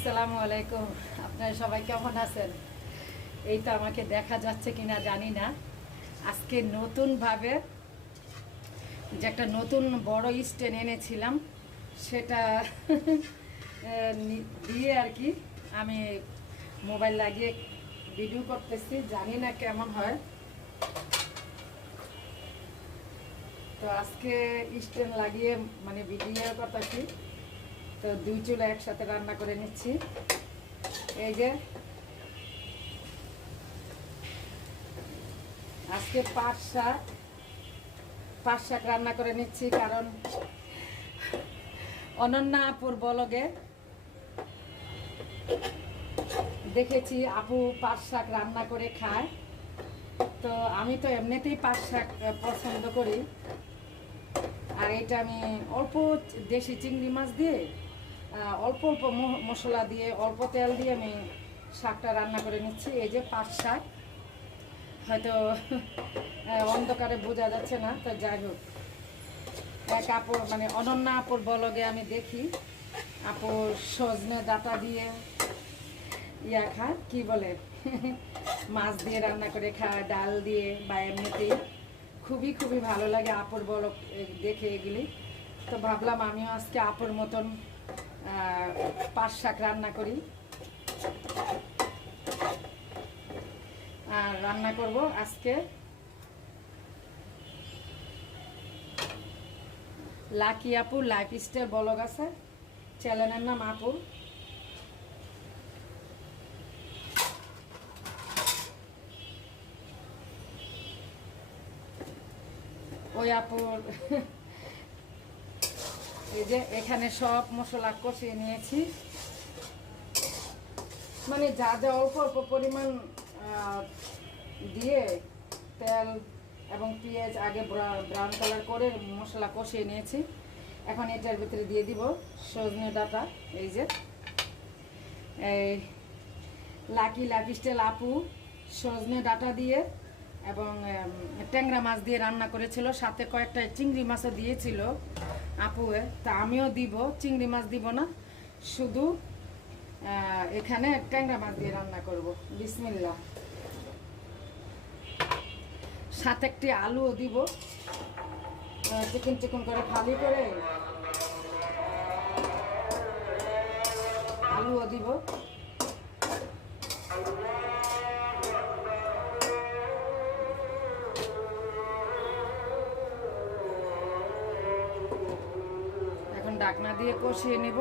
আসসালামু আলাইকুম। আপনারা সবাই কেমন আছেন? এই তো আমাকে দেখা যাচ্ছে কিনা জানি না। আজকে নতুনভাবে যে একটা নতুন বড় স্ট্যান্ড এনেছিলাম, সেটা দিয়ে আর কি আমি মোবাইল লাগিয়ে ভিডিও করতেছি, জানি না কেমন হয়। তো আজকে স্ট্যান্ড লাগিয়ে মানে ভিডিও করতেছি তো দুই চুলা একসাথে রান্না করে নিচ্ছি। এই যে। আজকে পাট শাক পাট শাক রান্না করে নিচ্ছি কারণ অনন্যা আপুর বলগে দেখেছি আপু পাট শাক রান্না করে খায়। তো আমি তো এমনিতেই পাট শাক পছন্দ করি। আর এটা আমি অল্প দেশি চিংড়ি মাছ দিয়ে অল্প অল্প মশলা দিয়ে, অল্প তেল দিয়ে আমি শাকটা রান্না করে নিচ্ছি। এই যে পাট শাক। হয়তো অন্ধকারে বোঝা যাচ্ছে না, তো যাই হোক। এক আপুর মানে অনন্যা আপুর বলগে আমি দেখি। আপুর সজনে ডাটা দিয়ে ইয়া খায়, কি বলে? মাছ দিয়ে রান্না করে খায়, ডাল দিয়ে বা এমনিতেই। খুবই খুবই ভালো লাগে আপুর বলক দেখে এগুলি। তো ভাবলাম আমিও আজকে আপুর মতন পাট শাক রান্না করি। আর রান্না করব আজকে লাকি আপু, লাইফ স্টাইল বলক আছে। চ্যানেলের নাম আপু। ওই আপুর এই যে এখানে সব মশলা কষিয়ে নিয়েছি। মানে যা যা অল্প অল্প পরিমাণ দিয়ে তেল এবং পেঁয়াজ আগে ব্রাউন কালার করে মশলা কষিয়ে নিয়েছি। এখন এটার ভিতরে দিয়ে দিব সজনে ডাটা, এই যে। এই লাকি লাকিস্টেল আপু সজনে ডাটা দিয়ে এবং ট্যাংরা মাছ দিয়ে রান্না করেছিল। সাথে কয়েকটা চিংড়ি মাছও দিয়েছিল। আপুয়ে তা আমিও দিব, চিংড়ি মাছ দিব না, শুধু এখানে ট্যাংরা মাছ দিয়ে রান্না করব বিসমিল্লা সাথে একটি আলুও দিব চিকেন চিকেন করে ফালি করে, আলুও দিব। ডাকনা দিয়ে কষিয়ে নেব।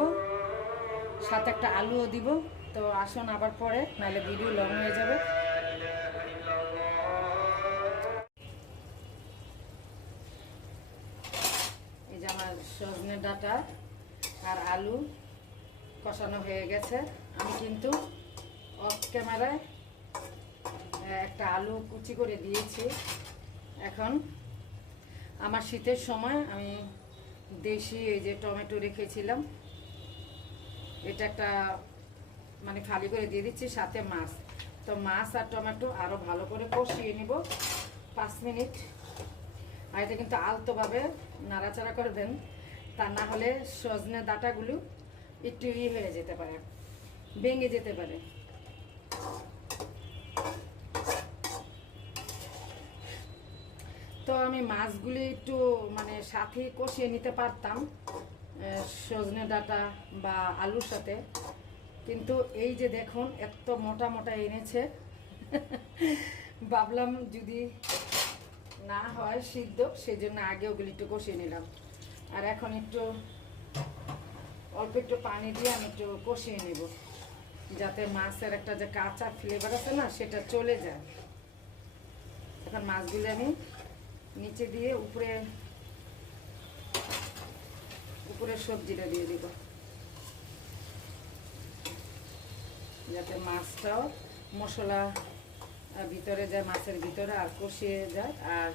সাথে একটা আলুও দিব। তো আসুন আবার পরে, নাহলে ভিডিও লং হয়ে যাবে। এই যে আমার সজনে ডাটা আর আলু কষানো হয়ে গেছে। আমি কিন্তু অফ ক্যামেরায় একটা আলু কুচি করে দিয়েছি। এখন আমার শীতের সময় আমি দেশি এই যে টমেটো রেখেছিলাম। এটা একটা মানে খালি করে দিয়ে দিচ্ছি, সাথে মাছ। তো মাছ আর টমেটো আরও ভালো করে কষিয়ে নিব। পাঁচ মিনিট। আর এটা কিন্তু আলতোভাবে নাড়াচাড়া করবেন তা না হলে সজনে ডাঁটাগুলো একটু ই হয়ে যেতে পারে, ভেঙে যেতে পারে তো আমি মাছগুলি একটু মানে সাথে কষিয়ে নিতে পারতাম সজনে ডাঁটা বা আলুর সাথে। কিন্তু এই যে দেখুন এত মোটা মোটা এনেছে। ভাবলাম যদি না হয় সিদ্ধ সেই জন্য আগে ওগুলি একটু কষিয়ে নিলাম। আর এখন একটু, অল্প একটু পানি দিয়ে আমি একটু কষিয়ে নেব, যাতে মাছের একটা যে কাঁচা ফ্লেভার আছে না, সেটা চলে যায়। এখন মাছগুলি আমি নিচে দিয়ে উপরে উপরে সবজিটা দিয়ে দিব। যাতে মাছটাও মশলা ভিতরে যায়, মাছের ভিতরে আর কষিয়ে যায়। আর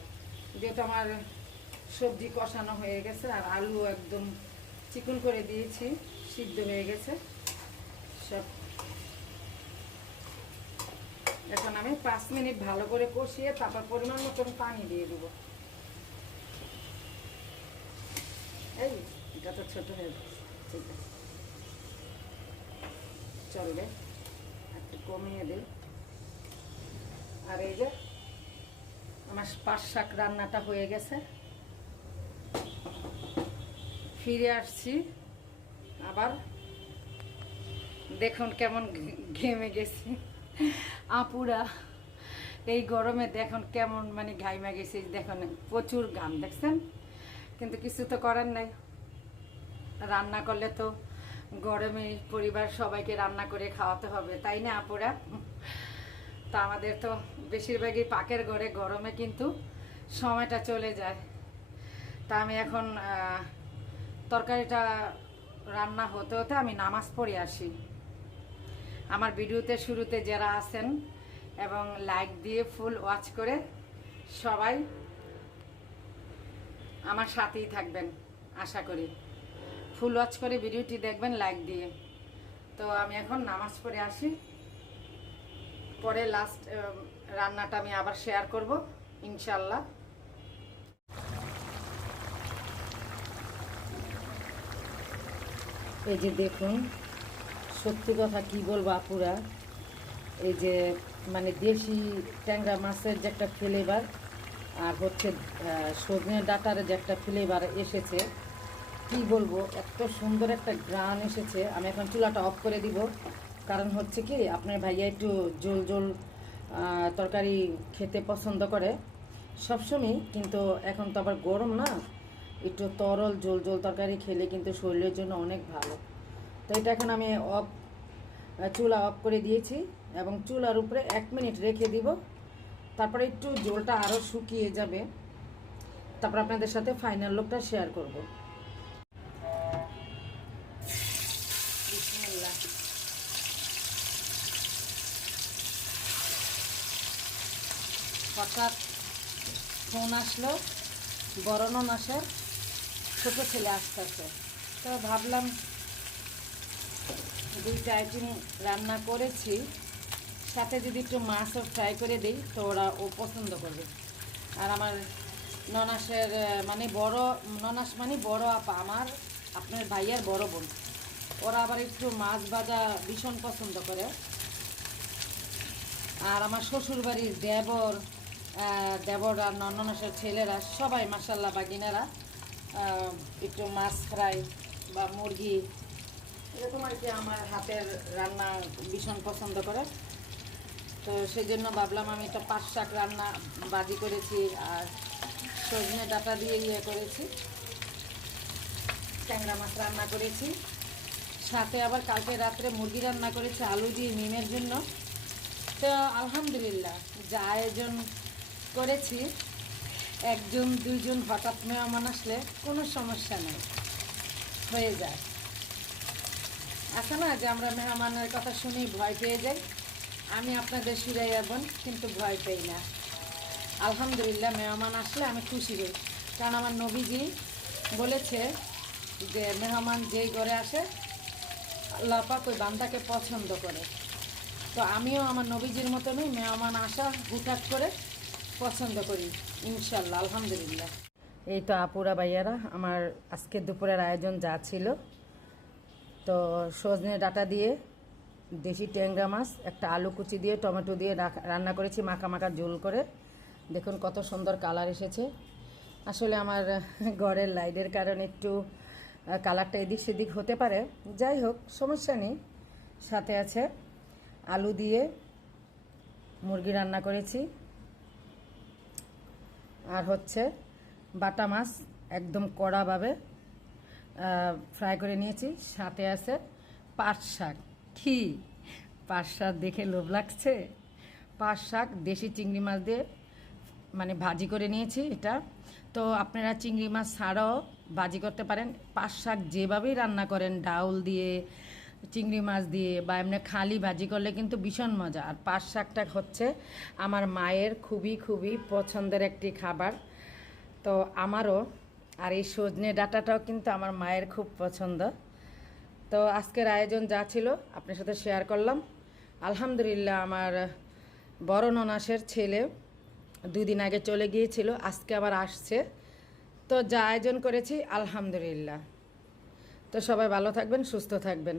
যেহেতু আমার সবজি কষানো হয়ে গেছে, আর আলু একদম চিকন করে দিয়েছি, সিদ্ধ হয়ে গেছে। সব এখন আমি পাঁচ মিনিট ভালো করে কষিয়ে তারপর পরিমাণ মতন পানি দিয়ে দেবো এই এটা তো ছোট হয়ে ঠিক আছে। চলবে একটু কমিয়ে দিই আর এই যে, আমার পাঁচ শাক রান্নাটা হয়ে গেছে। ফিরে আসছি। আবার দেখুন কেমন ঘেমে গেছি। আপুরা, এই গরমে দেখুন কেমন মানে ঘাইমা গেছি। দেখুন, প্রচুর গাম দেখছেন? কিন্তু কিছু তো করার নাই। রান্না করলে তো গরমে পরিবার সবাইকে রান্না করে খাওয়াতে হবে, তাই না আপুরা? তা আমাদের তো বেশিরভাগই পাকের ঘরে গরমে কিন্তু সময়টা চলে যায়। তা আমি এখন তরকারিটা রান্না হতে হতে আমি নামাজ পড়ে আসি। আমার ভিডিওতে শুরুতে যারা আছেন এবং লাইক দিয়ে ফুল ওয়াচ করে সবাই আমার সাথেই থাকবেন, আশা করি। ফুল ওয়াচ করে ভিডিওটি দেখবেন, লাইক দিয়ে। তো আমি এখন নামাজ পড়ে আসি। পরে লাস্ট রান্নাটা আমি আবার শেয়ার করব ইনশাল্লাহ এই যে দেখুন, সত্যি কথা কি বলব আপুরা? এই যে মানে দেশি ট্যাংরা মাছের যে একটা ফ্লেভার আর হচ্ছে সজনে ডাটার যে একটা ফ্লেভার এসেছে কি বলব, এত সুন্দর একটা গ্রান এসেছে। আমি এখন চুলাটা অফ করে দিব। কারণ হচ্ছে কি, আপনার ভাইয়া একটু জোল জোল তরকারি খেতে পছন্দ করে। সবসময় কিন্তু এখন তো আবার গরম না, একটু তরল জোল জোল তরকারি খেলে কিন্তু শরীরের জন্য অনেক ভালো। তো এটা এখন আমি অফ চুলা অফ করে দিয়েছি এবং চুলার উপরে এক মিনিট রেখে দিব। তারপরে একটু জলটা আরও শুকিয়ে যাবে। তারপর আপনাদের সাথে ফাইনাল লোকটা শেয়ার করব। হঠাৎ ফোন আসলো বড় মাসের ছোট ছেলে আসতেছে তো ভাবলাম, দুইটা আইটেম রান্না করেছি, সাথে যদি একটু মাছও ফ্রাই করে দিই, তো ওরা ও পছন্দ করবে। আর আমার ননাসের মানে বড়, ননাস মানে বড় আপা, আমার, আপনার ভাইয়ার বড় বোন। ওরা আবার একটু মাছ ভাজা ভীষণ পছন্দ করে। আর আমার শ্বশুর বাড়ির দেবর আহ, দেবর আর নন্ননাসের ছেলেরা সবাই মাসাল্লাহ বাগিনারা একটু মাছ ফ্রাই বা মুরগি এরকম আর কি আমার হাতের রান্না ভীষণ পছন্দ করে। তো সেই জন্য ভাবলাম আমি একটা পাঁচ শাক রান্না বাজি করেছি আর সজনে ডাটা দিয়ে ইয়ে করেছি। ট্যাংরা মাছ রান্না করেছি। সাথে আবার কালকে রাত্রে মুরগি রান্না করেছি আলু দিয়ে মিমের জন্য। তো আলহামদুলিল্লাহ যা আয়োজন করেছি। একজন, দুইজন হঠাৎ মেহমান আসলে কোনো সমস্যা নেই। হয়ে যায়। আছে না, যে আমরা মেহমানের কথা শুনি, ভয় পেয়ে যাই। আমি আপনাদের সুরাইয়া বোন, কিন্তু ভয় পাই না। আলহামদুলিল্লাহ, মেহমান আসলে আমি খুশি হই। কারণ আমার নবীজি বলেছে যে, মেহমান যেই ঘরে আসে, আল্লাহ পাক ওই বান্দাকে পছন্দ করে। তো আমিও আমার নবীজির মতনই মেহমান আসা, হুটহাট করে পছন্দ করি, ইনশাল্লাহ, আলহামদুলিল্লাহ। এই তো আপুরা ভাইয়ারা, আমার আজকে দুপুরের আয়োজন যা ছিল, তো সজনে ডাটা দিয়ে দেশি ট্যাংরা মাছ, একটা আলু কুচি দিয়ে, টমেটো দিয়ে রান্না করেছি, মাখা মাখা ঝোল করে। দেখুন কত সুন্দর কালার এসেছে। আসলে আমার ঘরের লাইটের কারণে একটু কালারটা এদিক সেদিক হতে পারে। যাই হোক, সমস্যা নেই। সাথে আছে আলু দিয়ে মুরগি রান্না করেছি। আর হচ্ছে বাটা মাছ একদম কড়াভাবে ফ্রাই করে নিয়েছি। সাথে আছে পাট শাক। কি? পাট শাক দেখে লোভ লাগছে? পাট শাক দেশি চিংড়ি মাছ দিয়ে মানে ভাজি করে নিয়েছি এটা। তো আপনারা চিংড়ি মাছ ছাড়াও ভাজি করতে পারেন। পাট শাক যেভাবেই রান্না করেন, ডাউল দিয়ে চিংড়ি মাছ দিয়ে বা এমনি খালি ভাজি করলে কিন্তু ভীষণ মজা। আর পাট শাকটা হচ্ছে আমার মায়ের খুবই খুবই পছন্দের একটি খাবার। তো আমারও, আর এই সজনে ডাটাটাও কিন্তু আমার মায়ের খুব পছন্দ। তো আজকের আয়োজন যা ছিল, আপনার সাথে শেয়ার করলাম। আলহামদুলিল্লাহ আমার বড় ননাসের ছেলে দুদিন আগে চলে গিয়েছিল, আজকে আবার আসছে। তো যা আয়োজন করেছি, আলহামদুলিল্লাহ। তো সবাই ভালো থাকবেন, সুস্থ থাকবেন।